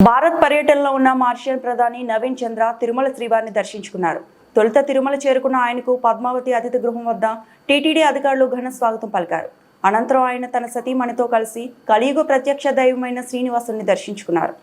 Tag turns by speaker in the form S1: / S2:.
S1: భారత్ పర్యటనలో ఉన్న మార్షియల్ ప్రధాని నవీన్ చంద్ర తిరుమల శ్రీవారిని దర్శించుకున్నారు. తొలుత తిరుమల చేరుకున్న ఆయనకు పద్మావతి అతిథి గృహం వద్ద టీటీడీ అధికారులు ఘన స్వాగతం పలికారు. అనంతరం ఆయన తన సతీమణితో కలిసి కలియుగ ప్రత్యక్ష దైవమైన శ్రీనివాసుని దర్శించుకున్నారు.